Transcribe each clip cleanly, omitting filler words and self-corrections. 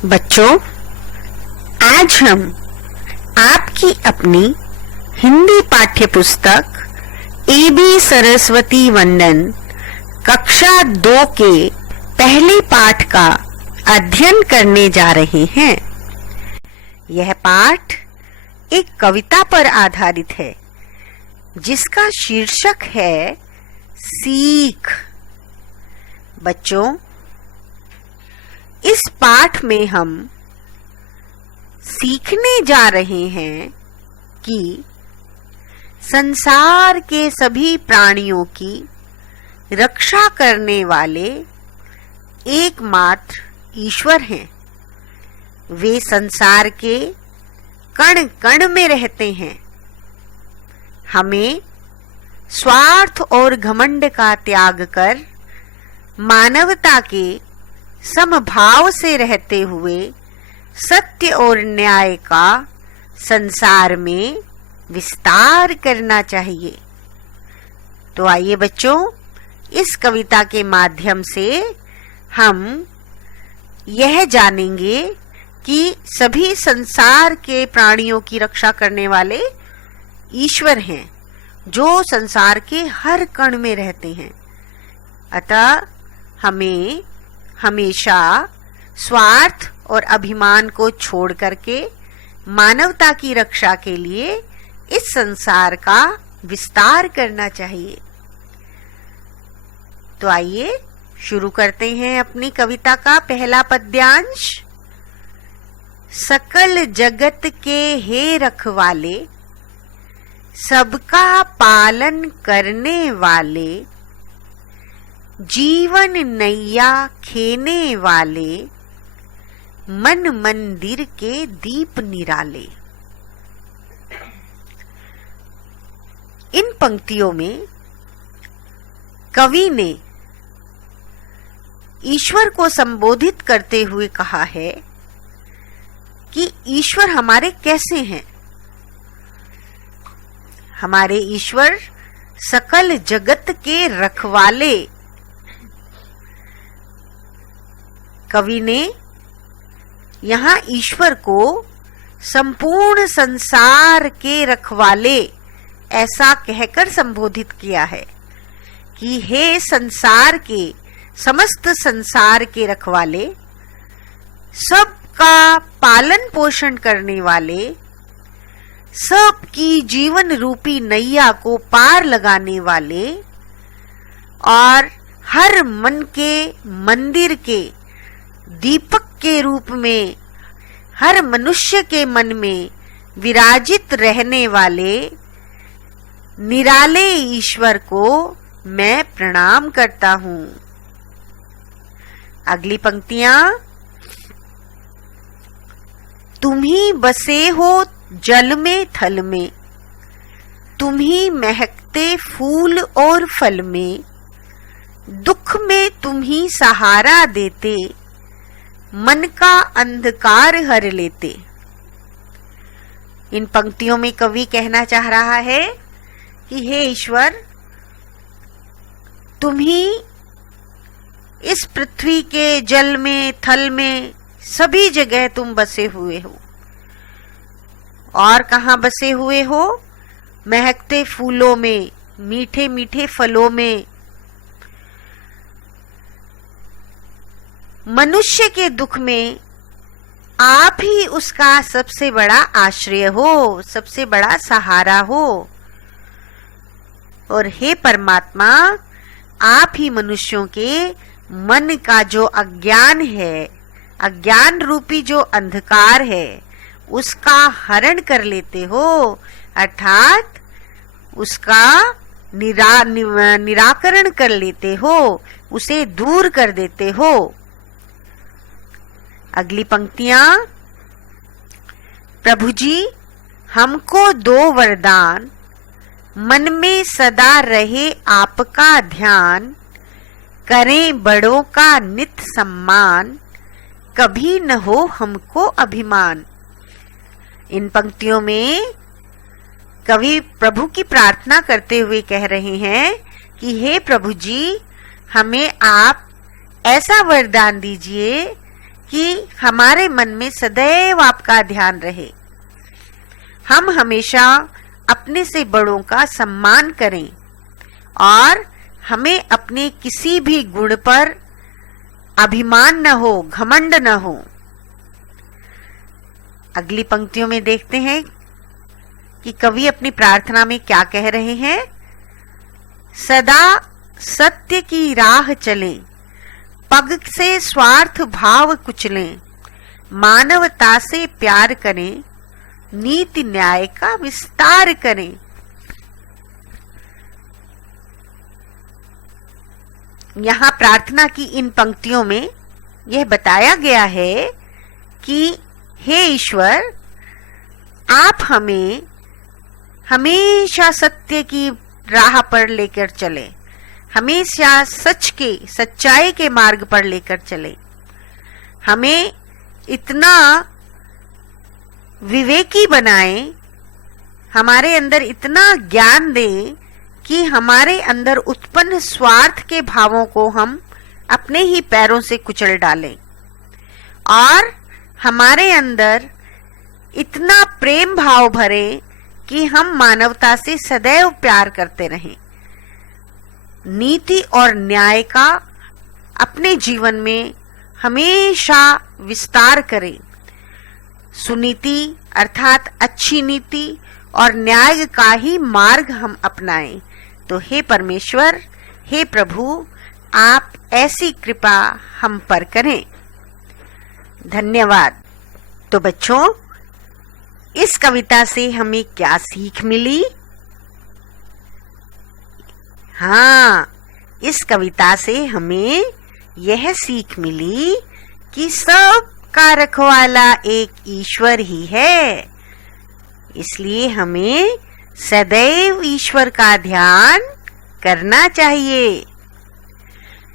बच्चों, आज हम आपकी अपनी हिंदी पाठ्य पुस्तक ए.बी. सरस्वती वंदन कक्षा 2 के पहले पाठ का अध्ययन करने जा रहे हैं। यह पाठ एक कविता पर आधारित है जिसका शीर्षक है सीख। बच्चों, इस पाठ में हम सीखने जा रहे हैं कि संसार के सभी प्राणियों की रक्षा करने वाले एकमात्र ईश्वर हैं। वे संसार के कण कण में रहते हैं। हमें स्वार्थ और घमंड का त्याग कर मानवता के समभाव से रहते हुए सत्य और न्याय का संसार में विस्तार करना चाहिए। तो आइए बच्चों, इस कविता के माध्यम से हम यह जानेंगे कि सभी संसार के प्राणियों की रक्षा करने वाले ईश्वर हैं जो संसार के हर कण में रहते हैं। अतः हमें हमेशा स्वार्थ और अभिमान को छोड़ करके मानवता की रक्षा के लिए इस संसार का विस्तार करना चाहिए। तो आइए शुरू करते हैं अपनी कविता का पहला पद्यांश। सकल जगत के हे रखवाले, सबका पालन करने वाले, जीवन नैया खेने वाले, मन मंदिर के दीप निराले। इन पंक्तियों में कवि ने ईश्वर को संबोधित करते हुए कहा है कि ईश्वर हमारे कैसे हैं। हमारे ईश्वर सकल जगत के रखवाले। कवि ने यहाँ ईश्वर को संपूर्ण संसार के रखवाले ऐसा कहकर संबोधित किया है कि हे संसार के, समस्त संसार के रखवाले, सबका पालन पोषण करने वाले, सबकी जीवन रूपी नैया को पार लगाने वाले और हर मन के मंदिर के दीपक के रूप में हर मनुष्य के मन में विराजित रहने वाले निराले ईश्वर को मैं प्रणाम करता हूँ। अगली पंक्तियां। तुम ही बसे हो जल में थल में, तुम ही महकते फूल और फल में, दुख में तुम ही सहारा देते, मन का अंधकार हर लेते। इन पंक्तियों में कवि कहना चाह रहा है कि हे ईश्वर, तुम ही इस पृथ्वी के जल में, थल में, सभी जगह तुम बसे हुए हो। और कहाँ बसे हुए हो? महकते फूलों में, मीठे मीठे फलों में। मनुष्य के दुख में आप ही उसका सबसे बड़ा आश्रय हो, सबसे बड़ा सहारा हो। और हे परमात्मा, आप ही मनुष्यों के मन का जो अज्ञान है, अज्ञान रूपी जो अंधकार है, उसका हरण कर लेते हो, अर्थात उसका निराकरण कर लेते हो, उसे दूर कर देते हो। अगली पंक्तियां। प्रभु जी, हमको दो वरदान, मन में सदा रहे आपका ध्यान, करें बड़ों का नित सम्मान, कभी न हो हमको अभिमान। इन पंक्तियों में कवि प्रभु की प्रार्थना करते हुए कह रहे हैं कि हे प्रभु जी, हमें आप ऐसा वरदान दीजिए कि हमारे मन में सदैव आपका ध्यान रहे। हम हमेशा अपने से बड़ों का सम्मान करें और हमें अपने किसी भी गुण पर अभिमान न हो, घमंड न हो। अगली पंक्तियों में देखते हैं कि कवि अपनी प्रार्थना में क्या कह रहे हैं। सदा सत्य की राह चलें, पग से स्वार्थ भाव कुचलें, मानवता से प्यार करें, नीति न्याय का विस्तार करें। यहाँ प्रार्थना की इन पंक्तियों में यह बताया गया है कि हे ईश्वर, आप हमें हमेशा सत्य की राह पर लेकर चले, हमेशा सच्चाई के मार्ग पर लेकर चले। हमें इतना विवेकी बनाए, हमारे अंदर इतना ज्ञान दें कि हमारे अंदर उत्पन्न स्वार्थ के भावों को हम अपने ही पैरों से कुचल डालें और हमारे अंदर इतना प्रेम भाव भरे कि हम मानवता से सदैव प्यार करते रहें। नीति और न्याय का अपने जीवन में हमेशा विस्तार करें। सुनीति अर्थात अच्छी नीति और न्याय का ही मार्ग हम अपनाएं। तो हे परमेश्वर, हे प्रभु, आप ऐसी कृपा हम पर करें। धन्यवाद। तो बच्चों, इस कविता से हमें क्या सीख मिली? हाँ, इस कविता से हमें यह सीख मिली कि सब का रखवाला एक ईश्वर ही है, इसलिए हमें सदैव ईश्वर का ध्यान करना चाहिए।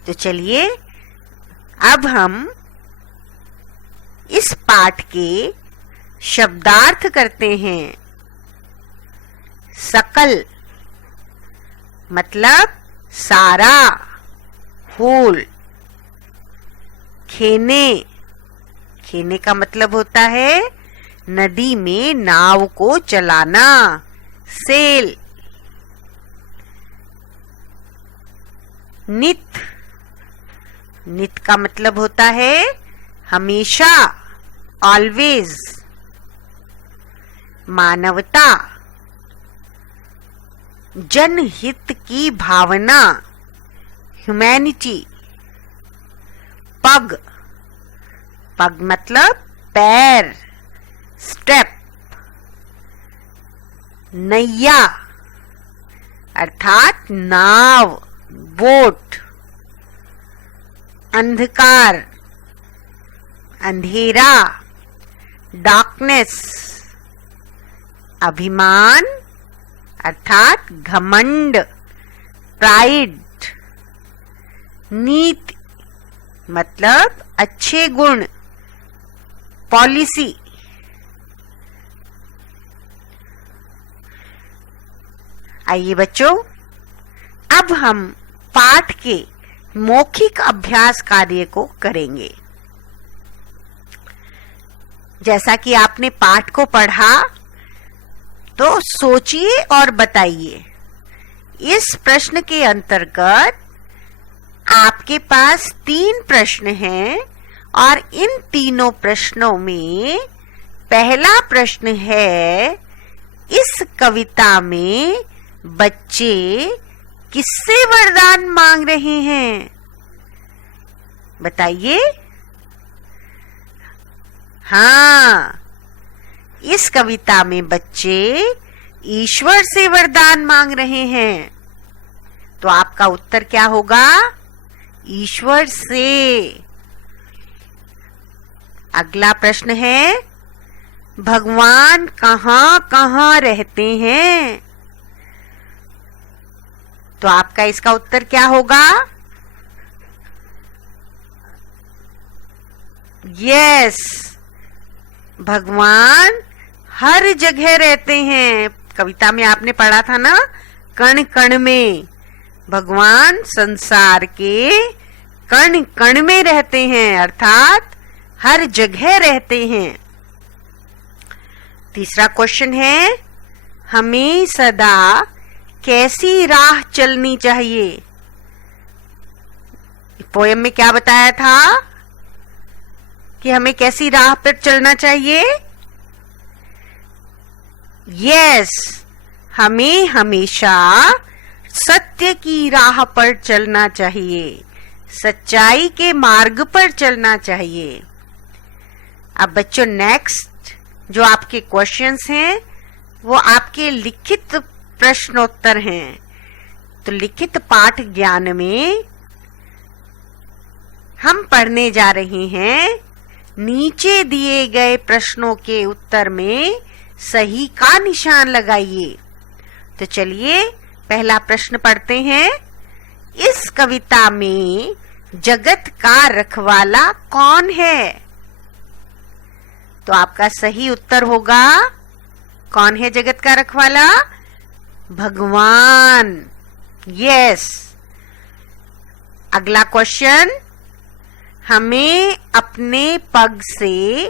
तो चलिए अब हम इस पाठ के शब्दार्थ करते हैं। सकल मतलब सारा, होल। खेने, खेने का मतलब होता है नदी में नाव को चलाना, सेल। नित, नित का मतलब होता है हमेशा, ऑलवेज। मानवता, जनहित की भावना, ह्यूमैनिटी। पग, पग मतलब पैर, स्टेप। नैया अर्थात नाव, बोट। अंधकार, अंधेरा, डार्कनेस। अभिमान अर्थात घमंड, प्राइड। नीति मतलब अच्छे गुण, पॉलिसी। आइए बच्चों, अब हम पाठ के मौखिक अभ्यास कार्य को करेंगे। जैसा कि आपने पाठ को पढ़ा, तो सोचिए और बताइए। इस प्रश्न के अंतर्गत आपके पास 3 प्रश्न हैं और इन तीनों प्रश्नों में पहला प्रश्न है, इस कविता में बच्चे किससे वरदान मांग रहे हैं? बताइए। हाँ, इस कविता में बच्चे ईश्वर से वरदान मांग रहे हैं। तो आपका उत्तर क्या होगा? ईश्वर से। अगला प्रश्न है, भगवान कहाँ कहाँ रहते हैं? तो आपका इसका उत्तर क्या होगा? यस, भगवान हर जगह रहते हैं। कविता में आपने पढ़ा था ना, कण कण में। भगवान संसार के कण कण में रहते हैं, अर्थात हर जगह रहते हैं। तीसरा क्वेश्चन है, हमें सदा कैसी राह चलनी चाहिए? पोयम में क्या बताया था कि हमें कैसी राह पर चलना चाहिए? यस, हमें हमेशा सत्य की राह पर चलना चाहिए, सच्चाई के मार्ग पर चलना चाहिए। अब बच्चों नेक्स्ट जो आपके क्वेश्चंस हैं वो आपके लिखित प्रश्नोत्तर हैं। तो लिखित पाठ ज्ञान में हम पढ़ने जा रहे हैं, नीचे दिए गए प्रश्नों के उत्तर में सही का निशान लगाइए। तो चलिए पहला प्रश्न पढ़ते हैं। इस कविता में जगत का रखवाला कौन है? तो आपका सही उत्तर होगा, कौन है जगत का रखवाला? भगवान। यस। अगला क्वेश्चन, हमें अपने पग से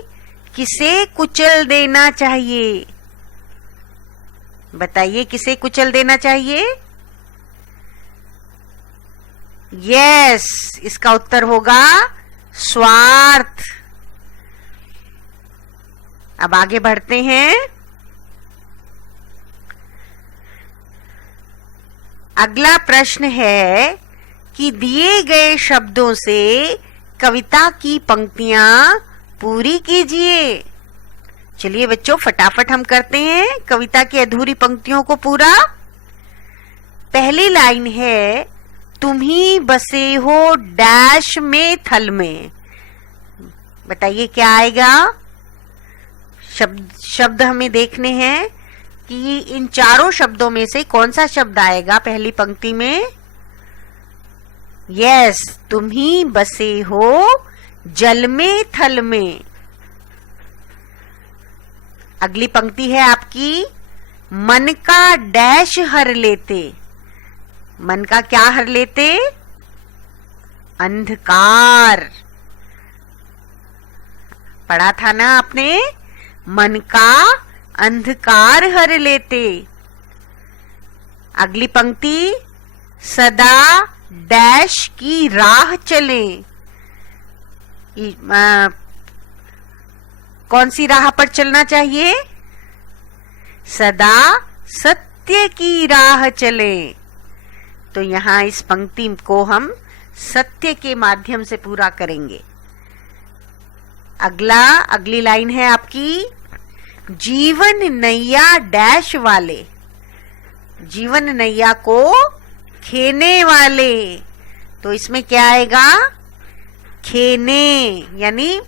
किसे कुचल देना चाहिए? बताइए किसे कुचल देना चाहिए? यस, इसका उत्तर होगा स्वार्थ। अब आगे बढ़ते हैं। अगला प्रश्न है कि दिए गए शब्दों से कविता की पंक्तियां पूरी कीजिए। चलिए बच्चों फटाफट हम करते हैं कविता की अधूरी पंक्तियों को पूरा। पहली लाइन है, तुम ही बसे हो डैश में थल में। बताइए क्या आएगा? शब्द हमें देखने हैं कि इन चारों शब्दों में से कौन सा शब्द आएगा पहली पंक्ति में? यस, तुम ही बसे हो जल में थल में। अगली पंक्ति है आपकी, मन का डैश हर लेते। मन का क्या हर लेते? अंधकार। पढ़ा था ना आपने, मन का अंधकार हर लेते। अगली पंक्ति, सदा डैश की राह चले। कौन सी राह पर चलना चाहिए? सदा सत्य की राह चले। तो यहां इस पंक्ति को हम सत्य के माध्यम से पूरा करेंगे। अगली लाइन है आपकी, जीवन नैया डैश वाले। जीवन नैया को खेने वाले। तो इसमें क्या आएगा? खेने, यानी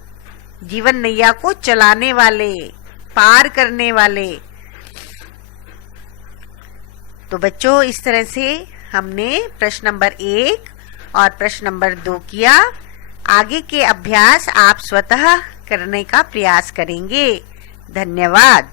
जीवन नैया को चलाने वाले, पार करने वाले। तो बच्चों इस तरह से हमने प्रश्न नंबर 1 और प्रश्न नंबर 2 किया। आगे के अभ्यास आप स्वतः करने का प्रयास करेंगे। धन्यवाद।